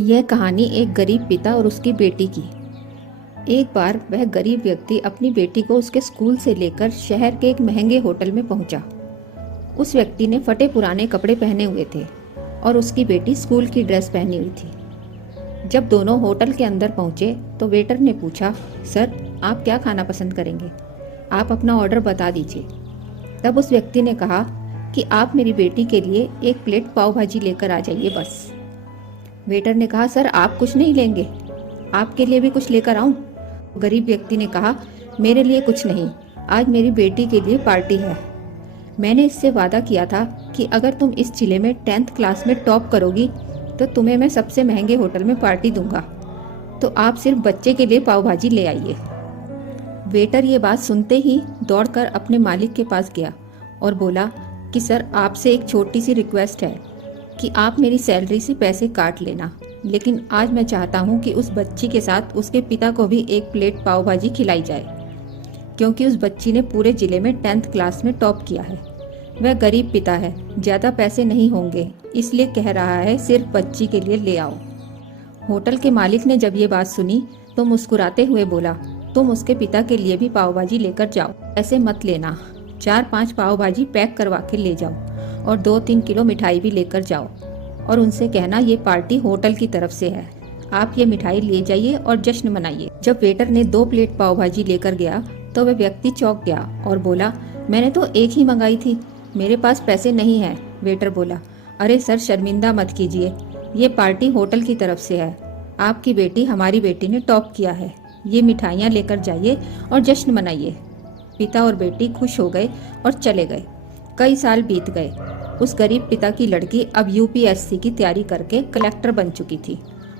यह कहानी एक गरीब पिता और उसकी बेटी की। एक बार वह गरीब व्यक्ति अपनी बेटी को उसके स्कूल से लेकर शहर के एक महंगे होटल में पहुंचा। उस व्यक्ति ने फटे पुराने कपड़े पहने हुए थे और उसकी बेटी स्कूल की ड्रेस पहनी हुई थी। जब दोनों होटल के अंदर पहुंचे तो वेटर ने पूछा, सर आप क्या खाना पसंद करेंगे? आप अपना ऑर्डर बता दीजिए। तब उस व्यक्ति ने कहा कि आप मेरी बेटी के लिए एक प्लेट पाव भाजी लेकर आ जाइए बस। वेटर ने कहा, सर आप कुछ नहीं लेंगे? आपके लिए भी कुछ लेकर आऊं? गरीब व्यक्ति ने कहा, मेरे लिए कुछ नहीं, आज मेरी बेटी के लिए पार्टी है। मैंने इससे वादा किया था कि अगर तुम इस जिले में 10th क्लास में टॉप करोगी तो तुम्हें मैं सबसे महंगे होटल में पार्टी दूंगा, तो आप सिर्फ बच्चे के लिए पाव भाजी ले आइए। वेटर ये बात सुनते ही दौड़कर अपने मालिक के पास गया और बोला कि सर आपसे एक छोटी सी रिक्वेस्ट है कि आप मेरी सैलरी से पैसे काट लेना, लेकिन आज मैं चाहता हूं कि उस बच्ची के साथ उसके पिता को भी एक प्लेट पाव भाजी खिलाई जाए, क्योंकि उस बच्ची ने पूरे जिले में 10th क्लास में टॉप किया है। वह गरीब पिता है, ज़्यादा पैसे नहीं होंगे, इसलिए कह रहा है सिर्फ बच्ची के लिए ले आओ। होटल के मालिक ने जब ये बात सुनी तो मुस्कुराते हुए बोला, तुम उसके पिता के लिए भी पाव भाजी लेकर जाओ, ऐसे मत लेना। 4-5 पाव भाजी पैक करवा के ले जाओ और 2-3 किलो मिठाई भी लेकर जाओ और उनसे कहना ये पार्टी होटल की तरफ से है, आप ये मिठाई ले जाइए और जश्न मनाइए। जब वेटर ने 2 प्लेट पाव भाजी लेकर गया तो वह व्यक्ति चौंक गया और बोला, मैंने तो एक ही मंगाई थी, मेरे पास पैसे नहीं है। वेटर बोला, अरे सर शर्मिंदा मत कीजिए, ये पार्टी होटल की तरफ से है, आपकी बेटी हमारी बेटी ने टॉप किया है, ये मिठाइयाँ लेकर जाइए और जश्न मनाइए। पिता और बेटी खुश हो गए और चले गए। कई साल बीत गए। उस गरीब पिता की लड़की अब यूपीएससी की तैयारी करके कलेक्टर बन चुकी थी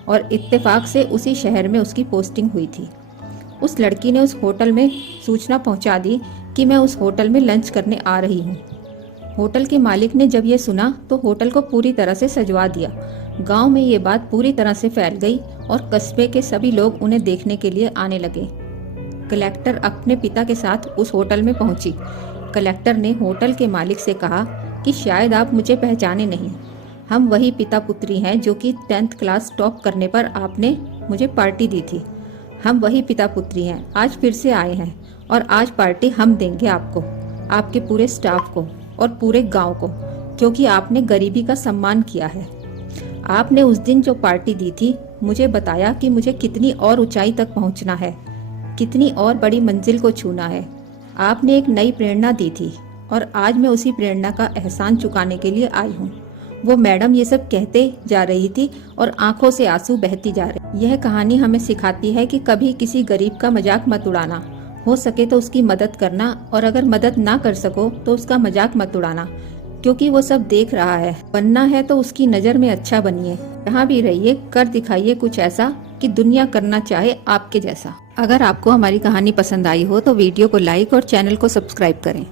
और इत्तेफाक से उसी शहर में उसकी पोस्टिंग हुई थी। उस लड़की ने उस होटल में सूचना पहुंचा दी कि मैं उस होटल में लंच करने आ रही हूं। होटल के मालिक ने जब ये सुना तो होटल को पूरी तरह से सजवा दिया। गांव में ये बात पूरी तरह से फैल गई और कस्बे के सभी लोग उन्हें देखने के लिए आने लगे। कलेक्टर अपने पिता के साथ उस होटल में पहुंची। कलेक्टर ने होटल के मालिक से कहा कि शायद आप मुझे पहचाने नहीं, हम वही पिता पुत्री हैं जो कि 10th क्लास टॉप करने पर आपने मुझे पार्टी दी थी। हम वही पिता पुत्री हैं, आज फिर से आए हैं और आज पार्टी हम देंगे आपको, आपके पूरे स्टाफ को और पूरे गांव को, क्योंकि आपने गरीबी का सम्मान किया है। आपने उस दिन जो पार्टी दी थी मुझे बताया कि मुझे कितनी और ऊंचाई तक पहुंचना है, कितनी और बड़ी मंजिल को छूना है। आपने एक नई प्रेरणा दी थी और आज मैं उसी प्रेरणा का एहसान चुकाने के लिए आई हूँ। वो मैडम ये सब कहते जा रही थी और आंखों से आंसू बहती जा रहे। यह कहानी हमें सिखाती है कि कभी किसी गरीब का मजाक मत उड़ाना, हो सके तो उसकी मदद करना और अगर मदद ना कर सको तो उसका मजाक मत उड़ाना, क्योंकि वो सब देख रहा है। बनना है तो उसकी नज़र में अच्छा बनिए, जहाँ भी रहिए कर दिखाइए कुछ ऐसा कि दुनिया करना चाहे आपके जैसा। अगर आपको हमारी कहानी पसंद आई हो तो वीडियो को लाइक और चैनल को सब्सक्राइब करें।